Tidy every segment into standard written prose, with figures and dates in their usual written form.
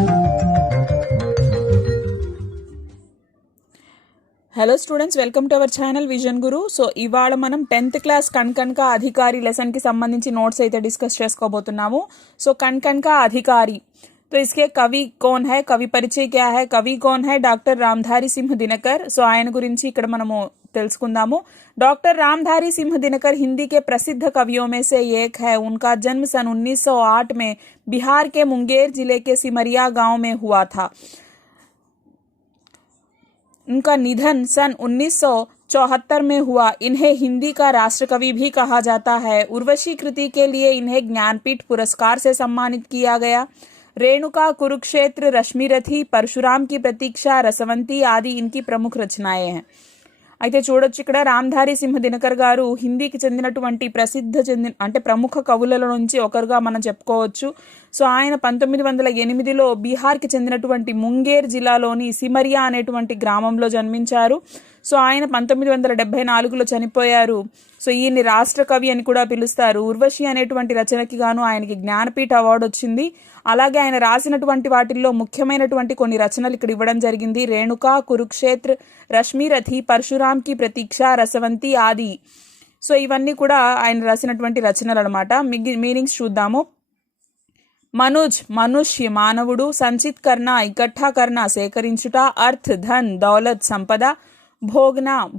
Hello students, welcome to our channel vision Guru. So ఇవాళ మనం 10th class కణ్కణ్కా అధికారి లెసన్కి సంబంధించి నోట్స్ అయితే డిస్కస్ చేసుకోబోతున్నాము. సో కణ్కణ్కా అధికారి, तो इसके कवि कौन है, कवि परिचय क्या है, कवि कौन है, डॉक्टर रामधारी सिंह दिनकर. సో ఆయన గురించి ఇక్కడ మనము తెలుసుకుందాము. डॉक्टर रामधारी सिंह दिनकर हिंदी के प्रसिद्ध कवियों में से एक है. उनका जन्म सन 1908 में बिहार के मुंगेर जिले के सिमरिया गांव में हुआ था. उनका निधन सन 1974 में हुआ. इन्हें हिंदी का राष्ट्रकवि भी कहा जाता है. उर्वशी कृति के लिए इन्हें ज्ञानपीठ पुरस्कार से सम्मानित किया गया. रेणुका, कुरुक्षेत्र, रश्मिरथी, परशुराम की प्रतीक्षा, रसवंती आदि इनकी प्रमुख रचनाएं हैं. అయితే చూడొచ్చు ఇక్కడ రామ్ధారి సింహ దినకర్ గారు హిందీకి చెందినటువంటి అంటే ప్రముఖ కవులలో నుంచి ఒకరుగా మనం చెప్పుకోవచ్చు. సో ఆయన 1908లో బీహార్కి చెందినటువంటి ముంగేర్ జిల్లాలోని సిమరియా అనేటువంటి గ్రామంలో జన్మించారు. సో ఆయన 1974లో చనిపోయారు. సో ఈయన్ని రాష్ట్ర కవి అని కూడా పిలుస్తారు. ఉర్వశి అనేటువంటి రచనకి గాను ఆయనకి జ్ఞానపీఠ అవార్డు వచ్చింది. అలాగే ఆయన రాసినటువంటి వాటిల్లో ముఖ్యమైనటువంటి కొన్ని రచనలు ఇక్కడ ఇవ్వడం జరిగింది. రేణుకా, కురుక్షేత్ర, రశ్మిరథి, పరశురాం కి ప్రతీక్ష, రసవంతి ఆది. సో ఇవన్నీ కూడా ఆయన రాసినటువంటి రచనలు అనమాట. మీనింగ్స్ చూద్దాము. మనుజ్, మనుష్య, మానవుడు. సంచిత్ కర్ణ, ఇకట్టా కర్ణ, సేకరించుట. అర్థ్, ధన్, దౌలత్, సంపద. భోగ్న,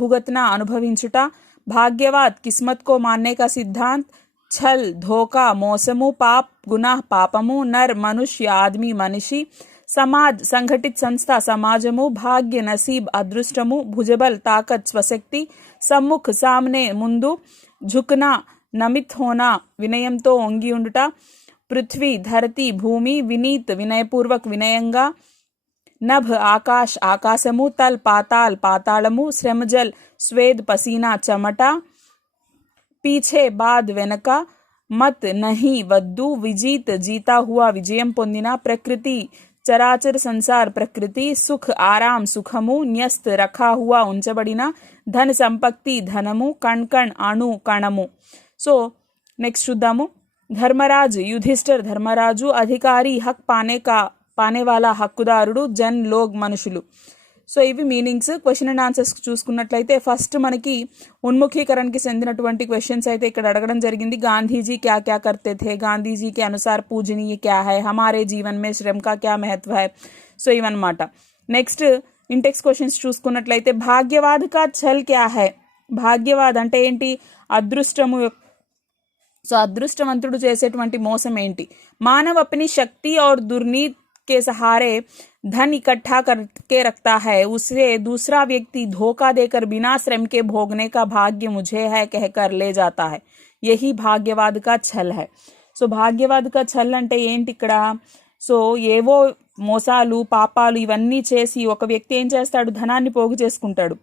భుగత్న, అనుభవించుట. భాగ్యవాద్, కిస్మత్ కో మాన్నే కా సిద్ధాంత్. छल, धोखा, మోసము. పాప్, గునాహ్, పాపము. నర్, మనుష్య, ఆద్మీ, మనిషి. సమాజ్, సంఘటిత సంస్థ, సమాజము. భాగ్య, నసీబ్, అదృష్టము. భుజబల్, తాకత్, స్వశక్తి. సమ్ముఖ్, సామ్నే, ముందు. ఝుక్నా, నమిత్ హోనా, వినయంతో వంగి ఉండుట. పృథ్వీ, ధరతి, భూమి. వినీత్, వినయపూర్వక్, వినయంగా. నభ్, ఆకాశ్, ఆకాశము. తల్, పాతాల్, పాతాళము. శ్రమజల్, స్వేద్, పసీనా, చెమట. పీछे, బాద్, వెనక. మత్, నహి, వద్దు. విజీత్, జీతా హువా, విజయం పొందిన. ప్రకృతి, చరాచర సంసార్, ప్రకృతి. సుఖ్, ఆరాం, సుఖము. న్యస్త్, రఖా హువా, ఉంచబడిన. ధన్, సంపత్తి, ధనము. కణ్కణ్, అణు, కణము. సో నెక్స్ట్ చూద్దాము. ధర్మరాజ్, యుధిష్ఠర్, ధర్మరాజు. అధికారి, హక్ పానే వాలా, హక్కుదారుడు. జన్, లోగ్, మనుషులు. సో ఇవి మీనింగ్స్. క్వశ్చన్ అండ్ ఆన్సర్స్ చూసుకున్నట్లయితే ఫస్ట్ మనకి ఉన్ముఖీకరణకి చెందినటువంటి క్వశ్చన్స్ అయితే ఇక్కడ అడగడం జరిగింది. గాంధీజీ క్యా క్యా కర్తే थे, గాంధీజీ के अनुसार पूजनीय क्या है, हमारे जीवन में श्रम का क्या महत्व है. సో ఇవన్నమాట. నెక్స్ట్ ఇంటెక్స్ క్వశ్చన్స్ చూసుకున్నట్లయితే భాగ్యవాద్ కా ఛల్ క్యా హై. భాగ్యవాద్ అంటే ఏంటి? అదృష్టము. సో అదృష్టవంతుడు చేసేటువంటి మోసం ఏంటి? మానవ్ అప్ని శక్తి और दुर्नीति के सहारे धन इकट्ठा करके रखता है, उसे दूसरा व्यक्ति धोखा देकर बिना श्रम के भोगने का भाग्य मुझे है कहकर ले जाता है. यही भाग्यवाद का छल है. సో భాగ్యవాద్ కా ఛల్ అంటే ఏంటి ఇక్కడ? సో ఏవో మోసాలు, పాపాలు ఇవన్నీ చేసి ఒక వ్యక్తి ఏం చేస్తాడు? ధనాన్ని పోగు చేసుకుంటాడు.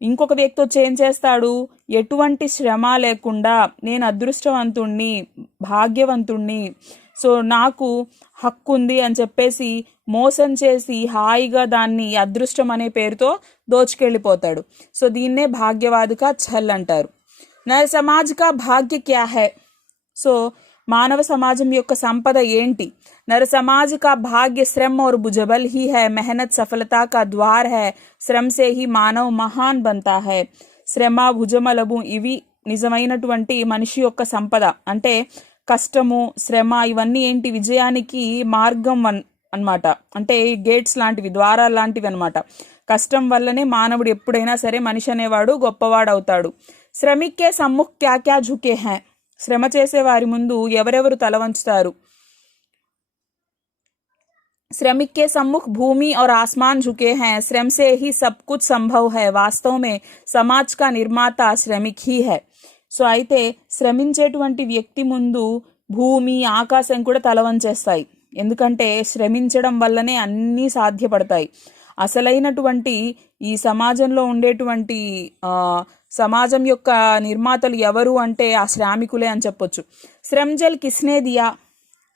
ఇంకొక వ్యక్తి వచ్చి ఏం చేస్తాడు? ఎటువంటి శ్రమ లేకుండా నేను అదృష్టవంతుణ్ణి, భాగ్యవంతుణ్ణి, సో నాకు హక్కు ఉంది అని చెప్పేసి మోసం చేసి హాయిగా దాన్ని అదృష్టం అనే పేరుతో దోచుకెళ్ళిపోతాడు. సో దీన్నే భాగ్యవాద్ కా ఛల్ అంటారు. నర సమాజ్ కా భాగ్య క్యా హై. సో మానవ సమాజం యొక్క సంపద ఏంటి? నర సమాజ్ కా భాగ్య శ్రమ్ और भुजबल ही है, मेहनत सफलता का द्वार है, श्रम से ही मानव महान बनता है. శ్రమ, భుజబలము ఇవి నిజమైనటువంటి మనిషి యొక్క సంపద. అంటే కష్టము, శ్రమ ఇవన్నీ ఏంటి? విజయానికి మార్గం అన్నమాట. అంటే గేట్స్ లాంటివి, ద్వారాలు లాంటివి అనమాట. కష్టం వల్లనే మానవుడు ఎప్పుడైనా సరే మనిషి అనేవాడు గొప్పవాడు అవుతాడు. శ్రమికే సమ్ముఖ్ క్యా క్యా ఝుకే హై. శ్రమ చేసే వారి ముందు ఎవరెవరు తల వంచుతారు? श्रमिक के सम्मुख भूमि और आसमान झुके हैं, श्रम से ही सब कुछ संभव है. वास्तव में समाज का निर्माता श्रमिक ही है. సో అయితే శ్రమించేటువంటి వ్యక్తి ముందు భూమి, ఆకాశం కూడా తల వంచేస్తాయి. ఎందుకంటే శ్రమించడం వల్లనే అన్నీ సాధ్యపడతాయి. అసలైనటువంటి ఈ సమాజంలో ఉండేటువంటి సమాజం యొక్క నిర్మాతలు ఎవరు అంటే ఆ శ్రామికులే అని చెప్పొచ్చు. శ్రమ్జల్ కిస్నే దియా.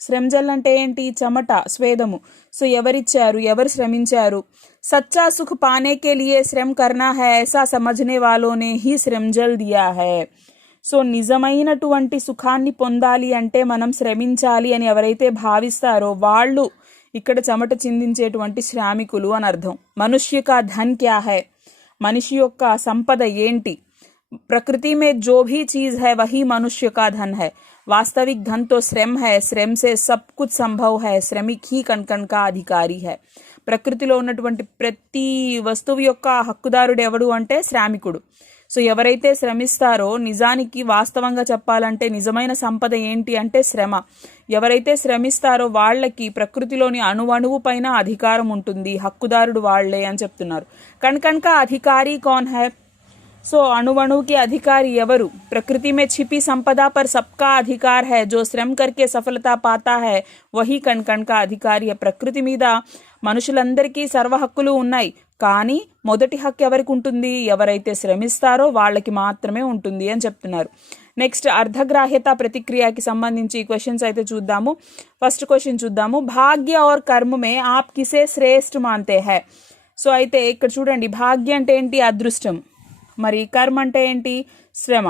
శ్రమ్జల్ అంటే ఏంటి? చెమట, స్వేదము. సో ఎవరిచ్చారు? ఎవరు శ్రమించారు? సచ్చా సుఖ్ పానే కే లియే శ్రమ్ కర్నా హై, ఐసా సమజ్నే వాలోనే హీ శ్రమ్జల్ దియా హై. సో నిజమైనటువంటి సుఖాన్ని పొందాలి అంటే మనం శ్రమించాలి అని ఎవరైతే భావిస్తారో వాళ్ళు ఇక్కడ చెమట చిందించేటువంటి శ్రామికులు అని అర్థం. మనుష్య కా ధన్ క్యా హై, మనిషి యొక్క సంపద ఏంటి? प्रकृति में जो भी चीज है वही मनुष्य का धन है. वास्तविक धन तो श्रम है. श्रम से सब कुछ संभव है. श्रमिक ही कण कण का अधिकारी है. ప్రకృతిలో ఉన్నటువంటి ప్రతి వస్తువు యొక్క హక్కుదారుడు ఎవడు అంటే శ్రామికుడు. సో ఎవరైతే శ్రమిస్తారో, నిజానికి వాస్తవంగా చెప్పాలంటే నిజమైన సంపద ఏంటి అంటే శ్రమ. ఎవరైతే శ్రమిస్తారో వాళ్ళకి ప్రకృతిలోని అణువణువు పైన అధికారం ఉంటుంది, హక్కుదారుడు వాళ్లే అని చెప్తున్నారు. కణ్ కణ్ కా అధికారి కౌన్ హై? सो अणुवणु के अधिकारी एवरू? प्रकृति में छिपी संपदा पर सबका अधिकार है. जो श्रम करके सफलता पाता है वही कण कण का अधिकारी है. ప్రకృతి మీద మనుషులందరికీ సర్వ హక్కులు ఉన్నాయి, కానీ మొదటి హక్కు ఎవరికి ఉంటుంది? ఎవరైతే శ్రమిస్తారో వాళ్ళకి మాత్రమే ఉంటుంది అని చెప్తున్నారు. నెక్స్ట్ అర్ధగ్రాహ్యత ప్రతిక్రియకి సంబంధించి క్వశ్చన్స్ అయితే చూద్దాము. ఫస్ట్ క్వశ్చన్ చూద్దాము. భాగ్య और कर्म में आप किसे श्रेष्ठ मानते हैं? సో అయితే ఇక్కడ చూడండి, భాగ్య అంటే ఏంటి? అదృష్టం. మరి కర్మ అంటే ఏంటి? శ్రమ.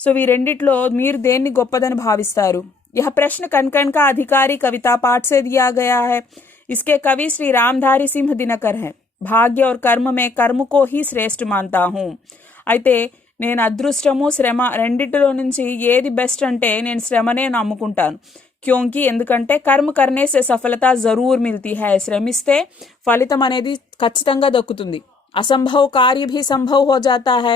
సో ఈ రెండిట్లో మీరు దేన్ని గొప్పదని భావిస్తారు? यह प्रश्न कण कण का अधिकारी कविता पाठ से दिया गया है. इसके कवि श्री रामधारी सिंह दिनकर हैं. भाग्य और कर्म में कर्म को ही श्रेष्ठ मानता हूँ. అయితే నేను అదృష్టము శ్రమ రెండిటిలో నుంచి ఏది బెస్ట్ అంటే నేను శ్రమనే నమ్ముకుంటాను. క్యోంకి ఎందుకంటే కర్మ కర్నే సే సఫలత జరూర్ మిల్తీ హై. శ్రమిస్తే ఫలితం అనేది ఖచ్చితంగా దక్కుతుంది. असंभव कार्य भी संभव हो जाता है.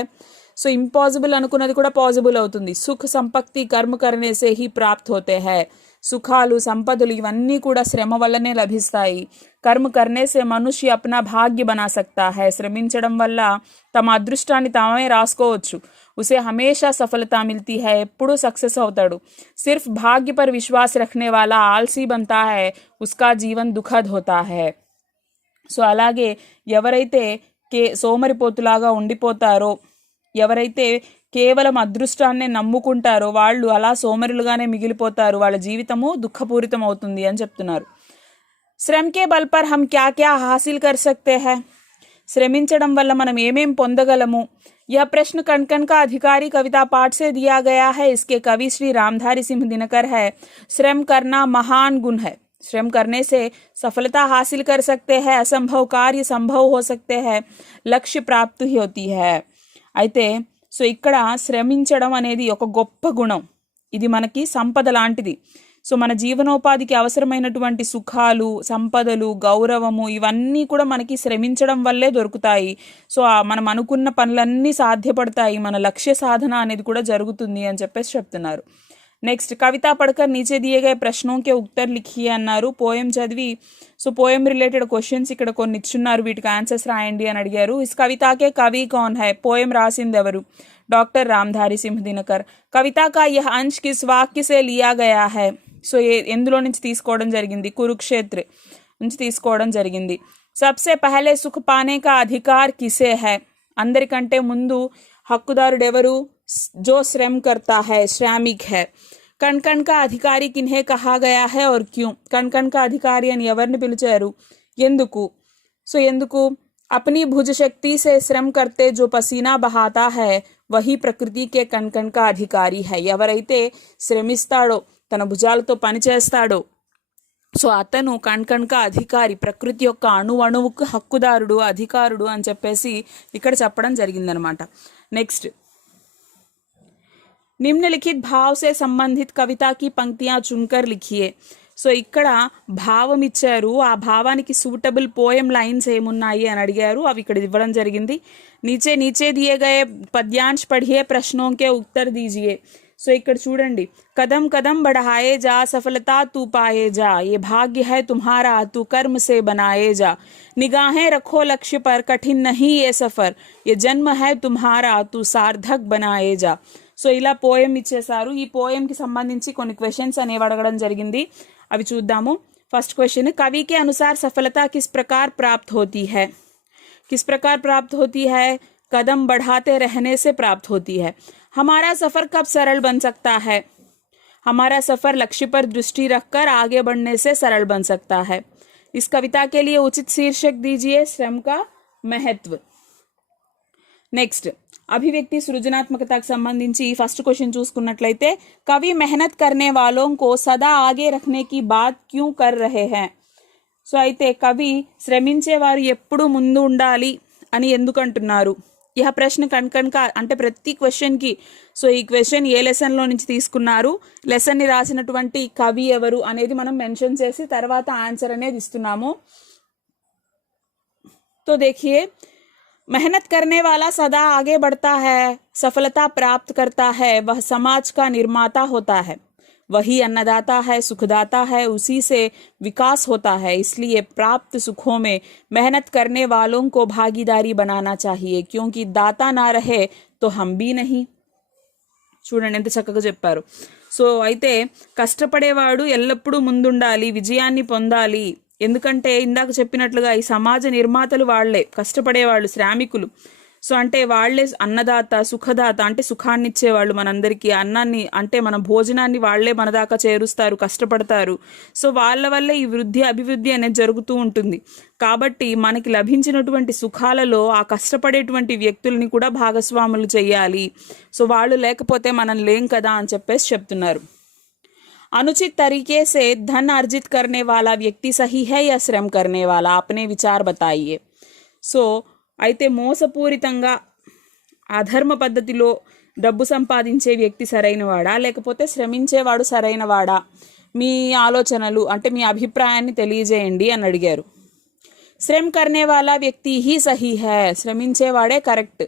सो इंपॉसिबल అనుకున్నది కూడా పాసిబుల్ అవుతుంది. సుఖ సంపత్తి కర్మ करने से ही प्राप्त होते हैं. సుఖాలు సంపదలు ఇవన్నీ కూడా శ్రమ వల్లనే లభిస్తాయి. కర్మ करने से मनुष्य अपना भाग्य बना सकता है. శ్రమించడం వల్ల తమ అదృష్టాన్ని తామే రాసుకోవచ్చు. उसे हमेशा सफलता मिलती है. ఎప్పుడూ సక్సెస్ అవుతాడు. सिर्फ भाग्य पर विश्वास रखने वाला आलसी बनता है. उसका जीवन दुखद होता है. సో అలాగే ఎవరైతే సోమరిపోతులాగా ఉండిపోతారో, ఎవరైతే కేవలం అదృష్టాన్నే నమ్ముకుంటారో వాళ్ళు అలా సోమరులుగానే మిగిలిపోతారు. వాళ్ళ జీవితము దుఃఖపూరితం అవుతుంది అని చెప్తున్నారు. శ్రమ్ కే బల్ పర్ హమ్ క్యా క్యా హాసిల్ కర్ సక్తే హై? శ్రమించడం వల్ల మనం ఏమేం పొందగలము? यह प्रश्न कण कण का अधिकारी कविता पाठ से दिया गया है. इसके कवि श्री रामधारी सिंह दिनकर है. श्रम करना महान गुण है. श्रम करने से सफलता हासिल कर सकते हैं. असंभव कार्य संभव हो सकते हैं. లక్ష్య ప్రాప్తి होती है. అయితే సో ఇక్కడ శ్రమించడం అనేది ఒక గొప్ప గుణం. ఇది మనకి సంపద లాంటిది. సో మన జీవనోపాధికి అవసరమైనటువంటి సుఖాలు, సంపదలు, గౌరవము ఇవన్నీ కూడా మనకి శ్రమించడం వల్లే దొరుకుతాయి. సో మనం అనుకున్న పనులన్నీ సాధ్యపడతాయి. మన లక్ష్య సాధన అనేది కూడా జరుగుతుంది అని చెప్పేసి చెప్తున్నారు. నెక్స్ట్ కవితా పడకర్ నీచే దియే గए ప్రశ్నों के उत्तर लिखिए అన్నారు. పోయం చదివి సో పోయం రిలేటెడ్ క్వశ్చన్స్ ఇక్కడ కొన్ని ఇచ్చున్నారు, వీటికి ఆన్సర్స్ రాయండి అని అడిగారు. ఇస్ కవితాకే కవి కౌన్ హై? పోయం రాసింది ఎవరు? డాక్టర్ రామధారి సింహ్ దినకర్. కవితా కా యహ్ అంశ్ కిస్ వాక్య సే లియా గయా హై? సో ఎందులో నుంచి తీసుకోవడం జరిగింది? కురుక్షేత్ర నుంచి తీసుకోవడం జరిగింది. సబ్సే పహలే సుఖ్ పానే కా అధికార్ కిసే హై? అందరికంటే ముందు హక్కుదారుడు ఎవరు? जो श्रम करता है, श्रमिक है. कण कण का अधिकारी किन्हें कहा गया है और क्यों? कण कण का अधिकारी అని ఎవరిని పిలిచారు? ఎందుకు? సో ఎందుకు? अपनी भुज शक्ति से श्रम करते जो पसीना बहाता है वही प्रकृति के कण कण का अधिकारी है. ఎవరైతే శ్రమిస్తాడో, తన భుజాలతో పని చేస్తాడో, సో అతను కణ్ కణ్ కా అధికారి, ప్రకృతి యొక్క అణువుకు హక్కుదారుడు, అధికారుడు అని చెప్పేసి ఇక్కడ చెప్పడం జరిగిందనమాట. నెక్స్ట్ నిమ్నలిఖిత్ భావ్ సే సంబంధిత్ కవితా కి పంక్తియా చున్కర్ లిఖియే. సో ఇక్కడ భావం ఇచ్చారు, ఆ భావానికి సూటబుల్ పోయం లైన్స్ ఏమున్నాయి అని అడిగారు, అవి ఇక్కడ ఇవ్వడం జరిగింది. నీచే నీచే దియే గయే పద్యాంశ్ పढ़िए ప్రశ్నోं के उत्तर दीजिए. సో ఇక్కడ చూడండి, కదం కదం बढ़ाए जा सफलता तू पाए जा, ये भाग्य है तुम्हारा तू कर्म से बनाए जा, निगाहें रखो लक्ष्य पर कठिन नहीं ये सफर, ये जन्म है तुम्हारा तू सार्थक बनाए जा. సో ఇలా పోయం ఇచ్చేసారు. ఈ పోయంకి సంబంధించి కొన్ని క్వశ్చన్స్ అనేవి అడగడం జరిగింది, అవి చూద్దాము. फर्स्ट क्वेश्चन, कवि के अनुसार सफलता किस प्रकार प्राप्त होती है? किस प्रकार प्राप्त होती है? कदम बढ़ाते रहने से प्राप्त होती है. हमारा सफर कब सरल बन सकता है? हमारा सफर लक्ष्य पर दृष्टि रखकर आगे बढ़ने से सरल बन सकता है. इस कविता के लिए उचित शीर्षक दीजिए. श्रम का महत्व. నెక్స్ట్ అభివ్యక్తి సృజనాత్మకతకు సంబంధించి ఫస్ట్ క్వశ్చన్ చూసుకున్నట్లయితే, కవి मेहनत करने वालों को सदा आगे रखने की बात क्यों कर रहे हैं? సో అయితే కవి శ్రమించేవారు ఎప్పుడు ముందు ఉండాలి అని ఎందుకు అంటున్నారు? यह प्रश्न कण का అంటే ప్రతి క్వశ్చన్కి సో ఈ క్వశ్చన్ ఏ లెసన్లో నుంచి తీసుకున్నారు, లెసన్ని రాసినటువంటి కవి ఎవరు అనేది మనం మెన్షన్ చేసి తర్వాత ఆన్సర్ అనేది ఇస్తున్నాము. तो देखिए, मेहनत करने वाला सदा आगे बढ़ता है, सफलता प्राप्त करता है, वह समाज का निर्माता होता है, वही अन्नदाता है, सुखदाता है, उसी से विकास होता है. इसलिए प्राप्त सुखों में मेहनत करने वालों को भागीदारी बनाना चाहिए, क्योंकि दाता ना रहे तो हम भी नहीं. చూడండి ఎంత చక్కగా చెప్పారు. సో అయితే కష్టపడేవాడు ఎల్లప్పుడూ ముందుండాలి, విజయాన్ని పొందాలి. ఎందుకంటే ఇందాక చెప్పినట్లుగా ఈ సమాజ నిర్మాతలు వాళ్లే, కష్టపడేవాళ్ళు, శ్రామికులు. సో అంటే వాళ్లే అన్నదాత, సుఖదాత అంటే సుఖాన్ని ఇచ్చేవాళ్ళు, మనందరికీ అన్నాన్ని అంటే మన భోజనాన్ని వాళ్లే మన దాకా చేరుస్తారు, కష్టపడతారు. సో వాళ్ళ వల్లే ఈ వృద్ధి అభివృద్ధి అనేది జరుగుతూ ఉంటుంది. కాబట్టి మనకి లభించినటువంటి సుఖాలలో ఆ కష్టపడేటువంటి వ్యక్తుల్ని కూడా భాగస్వాములు చేయాలి. సో వాళ్ళు లేకపోతే మనం లేం కదా అని చెప్పేసి చెప్తున్నారు. अनुचित तरीके से धन अर्जित करने वाला व्यक्ति सही है या श्रम करने वाला? अपने विचार बताइए. సో అయితే మోసపూరితంగా అధర్మ పద్ధతిలో డబ్బు సంపాదించే వ్యక్తి సరైనవాడా లేకపోతే శ్రమించేవాడు సరైనవాడా? మీ ఆలోచనలు అంటే మీ అభిప్రాయాన్ని తెలియజేయండి అని అడిగారు. శ్రమ్ కర్నే వాలా వ్యక్తి హీ సహీ హై, శ్రమించేవాడే కరెక్ట్.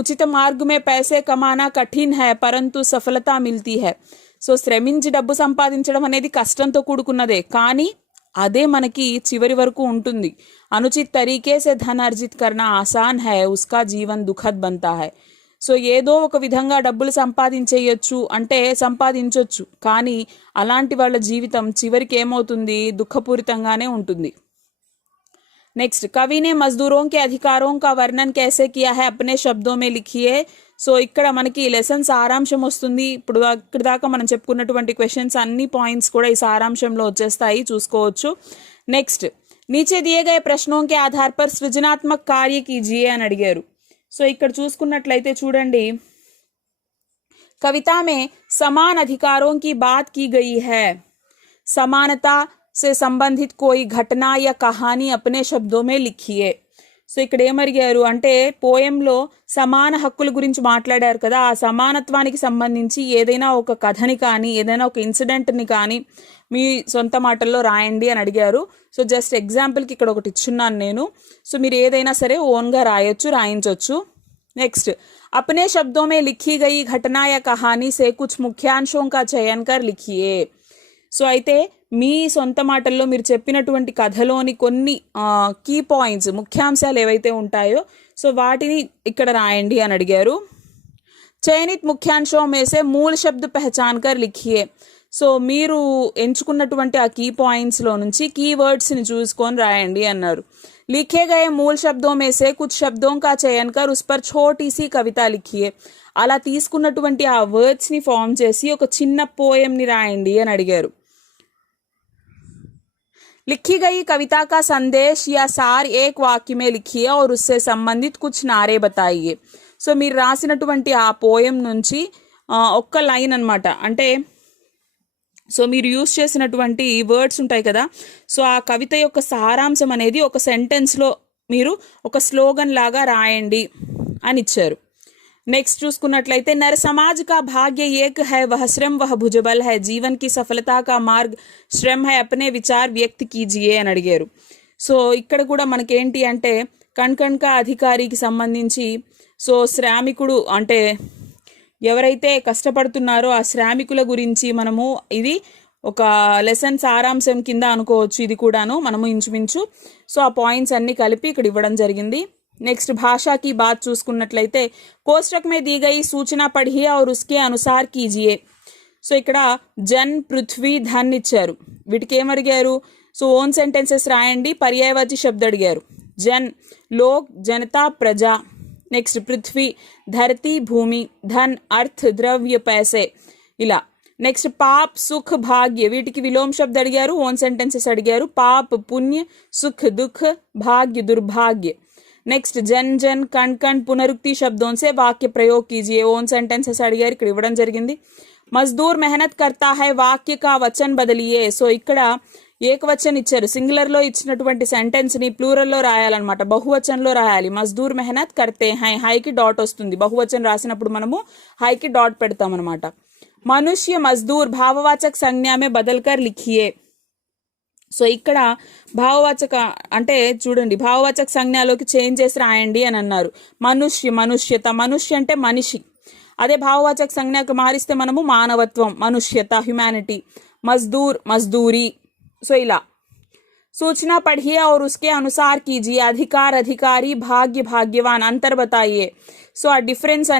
ఉచిత మార్గ మే పైసే కమానా కఠిన్ హై పరంతు సఫలత మిల్తీ హై. సో శ్రమించి డబ్బు సంపాదించడం అనేది కష్టంతో కూడుకున్నదే, కానీ అదే మనకి చివరి వరకు ఉంటుంది. అనుచిత్ తరీకే సే Dhan Arijit కర్నా ఆసాన్ high, ఉస్కా Jeevan దుఖద్ బంతా high. So ఏదో ఒక విధంగా డబ్బులు సంపాదించేయచ్చు అంటే సంపాదించవచ్చు, కానీ అలాంటి వాళ్ళ జీవితం చివరికి ఏమవుతుంది, దుఃఖపూరితంగానే ఉంటుంది. नेक्स्ट, कवि ने मजदूरों के अधिकारों का वर्णन कैसे किया है, अपने शब्दों में लिखिए. సో ఇక్కడ మనకి లెసన్ సారాంశం వస్తుంది. ఇప్పుడు ఇక్కడ దాకా మనం చెప్పుకున్నటువంటి క్వశ్చన్స్ అన్ని పాయింట్స్ కూడా ఈ సారాంశంలో వచ్చేస్తాయి, చూసుకోవచ్చు. నెక్స్ట్, नीचे दिए गए प्रश्नों के आधार पर सृजनात्मक कार्य कीजिए అని అడిగారు. సో ఇక్కడ చూసుకున్నట్లయితే చూడండి, कविता में समान अधिकारों की बात की गई है, समानता से संबंधित कोई घटना या कहानी अपने शब्दों में लिखिए. సో ఇక్కడ ఏమడిగారు అంటే పోయంలో సమాన హక్కుల గురించి మాట్లాడారు కదా, ఆ సమానత్వానికి సంబంధించి ఏదైనా ఒక కథని కానీ ఏదైనా ఒక ఇన్సిడెంట్ని కానీ మీ సొంత మాటల్లో రాయండి అని అడిగారు. సో జస్ట్ ఎగ్జాంపుల్కి ఇక్కడ ఒకటి ఇచ్చున్నాను నేను. సో మీరు ఏదైనా సరే ఓన్గా రాయించవచ్చు. नेक्स्ट, अपने शब्दों में लिखी गई घटना या कहानी से कुछ मुख्यांशों का चयन कर लिखिए. సో అయితే మీ సొంత మాటల్లో మీరు చెప్పినటువంటి కథలోని కొన్ని కీ పాయింట్స్, ముఖ్యాంశాలు ఏవైతే ఉంటాయో సో వాటిని ఇక్కడ రాయండి అని అడిగారు. చయనిత్ ముఖ్యాంశోं में से मूल शब्द पहचान कर लिखिए. సో మీరు ఎంచుకున్నటువంటి ఆ కీ పాయింట్స్లో నుంచి కీవర్డ్స్ని చూసుకొని రాయండి అన్నారు. लिखे गए मूल शब्दों में से कुछ शब्दों का चयन कर उस पर छोटी सी कविता लिखिए. అలా తీసుకున్నటువంటి ఆ వర్డ్స్ని ఫామ్ చేసి ఒక చిన్న పోయంని రాయండి అని అడిగారు. लिखी गई कविता का संदेश या सार एक वाक्य में लिखिए और उससे संबंधित कुछ नारे बताइए. సో మీరు రాసినటువంటి ఆ పోయం నుంచి ఒక్క లైన్ అన్నమాట, అంటే సో మీరు యూస్ చేసినటువంటి వర్డ్స్ ఉంటాయి కదా, సో ఆ కవిత యొక్క సారాంశం అనేది ఒక సెంటెన్స్లో మీరు ఒక స్లోగన్ లాగా రాయండి అని ఇచ్చారు. నెక్స్ట్ చూసుకున్నట్లయితే नर समाज का भाग्य एक है, वह श्रम वह भुजबल है, जीवन की सफलता का मार्ग श्रम है, अपने विचार व्यक्त कीजिए అని అడిగారు. సో ఇక్కడ కూడా మనకేంటి అంటే కణ్కా అధికారికి సంబంధించి సో శ్రామికుడు అంటే ఎవరైతే కష్టపడుతున్నారో ఆ శ్రామికుల గురించి మనము ఇది ఒక లెసన్ సారాంశం కింద అనుకోవచ్చు. ఇది కూడాను మనము ఇంచుమించు సో ఆ పాయింట్స్ అన్ని కలిపి ఇక్కడ ఇవ్వడం జరిగింది. नेक्स्ट, भाषा की बात చూసుకున్నట్లయితే कोष्टक में दी गई सूचना पढ़िए और उसके अनुसार कीजिए. సో ఇక్కడ జన్, పృథ్వీ, ధన్ ఇచ్చారు. వీటికి ఏమడిగారు, సో ఓన్ సెంటెన్సెస్ రాయండి, పర్యాయవాచి శబ్ద అడిగారు. జన్ లోక్, జనతా, ప్రజా. నెక్స్ట్ పృథ్వీ ధరతి, భూమి, ధన్ అర్థ్, ద్రవ్య, पैसे ఇలా. నెక్స్ట్ పాప్, సుఖ్, భాగ్య వీటికి విలోమ శబ్ద అడిగారు, ఓన్ సెంటెన్సెస్ అడిగారు. పాప్ పుణ్య, సుఖ్ దుఃఖ, భాగ్య దుర్భాగ్య. నెక్స్ట్ జన్ జన్, కణ్ కణ్ పునరుక్తి శబ్దోं से वाक्य प्रयोग कीजिए, ఓన్ సెంటెన్సెస్ అడిగారు, ఇక్కడ ఇవ్వడం జరిగింది. మజ్దూర్ మెహనత్ కర్తా హై, వాక్య కా వచన్ బదలియే. సో ఇక్కడ ఏకవచన్ ఇచ్చారు, సింగులర్లో ఇచ్చినటువంటి సెంటెన్స్ని ప్లూరల్లో రాయాలన్నమాట, బహువచనంలో రాయాలి. మజ్దూర్ మెహనత్ కర్తే హై, హైకి డాట్ వస్తుంది. బహువచనం రాసినప్పుడు మనము హైకి డాట్ పెడతాం అనమాట. మనుష్య మజ్దూర్ భావవాచక సంజ్ఞామే బదల్కర్ లిఖియే. సో ఇక్కడ భావవాచక అంటే చూడండి, భావవాచక సంజ్ఞలోకి చేంజ్ చేసి రాయండి అని అన్నారు. మనుష్య మనుష్యత, మనుష్య అంటే మనిషి, అదే భావవాచక సంజ్ఞకు మారిస్తే మనము మానవత్వం, మనుష్యత, హ్యుమానిటీ. మజ్దూర్ మజ్దూరీ. సో ఇలా सूचना पढ़िए और उसके अनुसार कीजिए. अधिकार अधिकारी, భాగ్య భాగ్యవాన్, అంతర్ బతాయియే. సో ఆ డిఫరెన్స్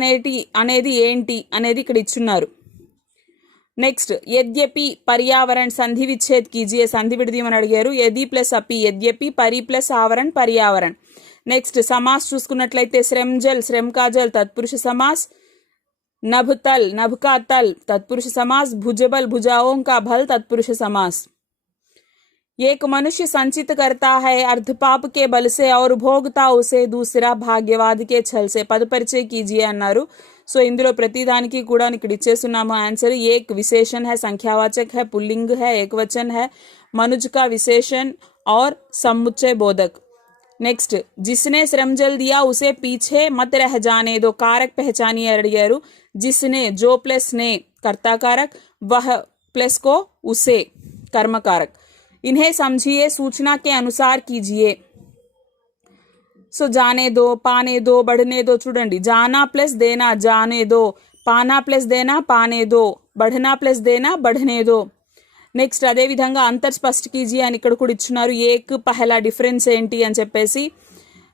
అనేది ఏంటి అనేది ఇక్కడ ఇచ్చున్నారు. నెక్స్ట్ యద్యపి పర్యావరణ సంధి విచ్ఛేద్ కీజియే, సంధి విడదీయమని అడిగారు. యది ప్లస్ అపి, యద్యపి, పరి ప్లస్ ఆవరణ, పర్యావరణ. నెక్స్ట్ సమాస్ చూసుకున్నట్లయితే శ్రమ్జల్, శ్రమ్కాజల్ తత్పురుష సమాస్. నభతల్, నభకా తల్ तत्पुरुष समास. भुजबल, भुजाओं का भल तत्पुरुष समास. एक मनुष्य संचित करता है अर्धपाप के बल से और भोगता उसे दूसरा भाग्यवाद के छल से. पद परिचय कीजिए అన్నారు. సో ఇందులో ప్రతిదానికి కూడా ఇక్కడ ఇచ్చేస్తున్నాము ఆన్సర్. ఏక్ విశేషణ है, संख्यावाचक है, पुल्लिंग है, एकवचन है, मनुज का विशेषण और समुच्चय बोधक. नेक्स्ट जिसने श्रमजल दिया उसे पीछे मत रह जाने दो. कारक पहचानिए अड़ियारू. जिसने, जो प्लस ने कर्ता कारक, वह प्लस को उसे कर्म कारक. इन्हें समझिए, सूचना के अनुसार कीजिए. सो जाने दो, पाने दो, बढ़ने दो. చూడండి, जाना प्लस देना, जाने दो. पाना प्लस देना, पाने दो. बढ़ना प्लस देना, बढ़ने दो. నెక్స్ట్ అదే విధంగా అంతర్ స్పష్ట కీజియే అని ఇక్కడ కూడా ఇచ్చున్నారు. ఏక్ పహలా డిఫరెన్స్ ఏంటి అని చెప్పేసి.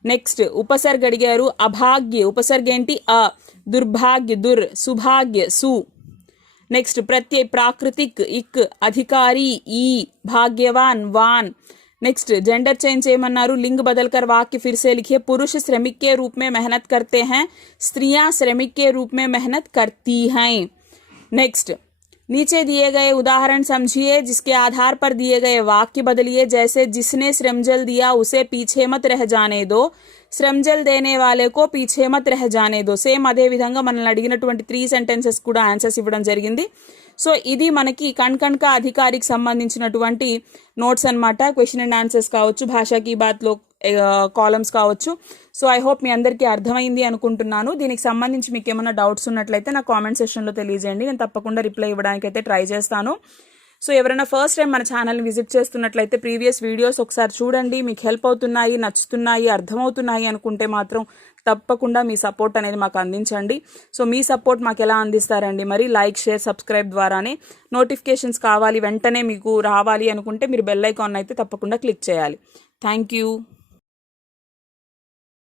నెక్స్ట్ ఉపసర్గ అడిగారు. అభాగ్య ఉపసర్గ ఏంటి? అ. దుర్భాగ్య దుర్, సుభాగ్య సు. నెక్స్ట్ ప్రత్యయ ప్రాకృతిక్ ఇక్, అధికారి ఈ, భాగ్యవాన్ వాన్. नेक्स्ट जेंडर चेंज చేయమన్నారు. लिंग बदलकर वाक्य फिर से लिखिए. पुरुष श्रमिक के रूप में मेहनत करते हैं, स्त्रियां श्रमिक के रूप में मेहनत करती हैं. नेक्स्ट नीचे दिए गए उदाहरण समझिए, जिसके आधार पर दिए गए वाक्य बदलिए. जैसे जिसने श्रमजल दिया उसे पीछे मत रह जाने दो, श्रमजल देने वाले को पीछे मत रह जाने दो. సేమ్ అదే విధంగా మనల్ని అడిగినటువంటి 3 సెంటెన్సెస్ కూడా ఆన్సర్స్ ఇవ్వడం జరిగింది. సో ఇది మనకి కణ్కణ్కా అధికారికి సంబంధించినటువంటి నోట్స్ అన్నమాట. క్వశ్చన్ అండ్ ఆన్సర్స్ కావచ్చు, భాషా కీ బాత్లో కాలమ్స్ కావచ్చు. సో ఐ హోప్ మీ అందరికీ అర్థమైంది అనుకుంటున్నాను. దీనికి సంబంధించి మీకు ఏమైనా డౌట్స్ ఉన్నట్లయితే నా కామెంట్ సెక్షన్లో తెలియజేయండి. నేను తప్పకుండా రిప్లై ఇవ్వడానికి అయితే ట్రై చేస్తాను. సో ఎవరైనా ఫస్ట్ టైం మన ఛానల్ని విజిట్ చేస్తున్నట్లయితే ప్రీవియస్ వీడియోస్ ఒకసారి చూడండి. మీకు హెల్ప్ అవుతున్నాయి, నచ్చుతున్నాయి, అర్థమవుతున్నాయి అనుకుంటే మాత్రం తప్పకుండా మీ సపోర్ట్ అనేది మాకు అందించండి. సో మీ సపోర్ట్ మాకు ఎలా అందిస్తారండి? మరి లైక్, షేర్, సబ్స్క్రైబ్ ద్వారానే. నోటిఫికేషన్స్ కావాలి, వెంటనే మీకు రావాలి అనుకుంటే మీరు బెల్ ఐకాన్ అయితే తప్పకుండా క్లిక్ చేయాలి. Thank you.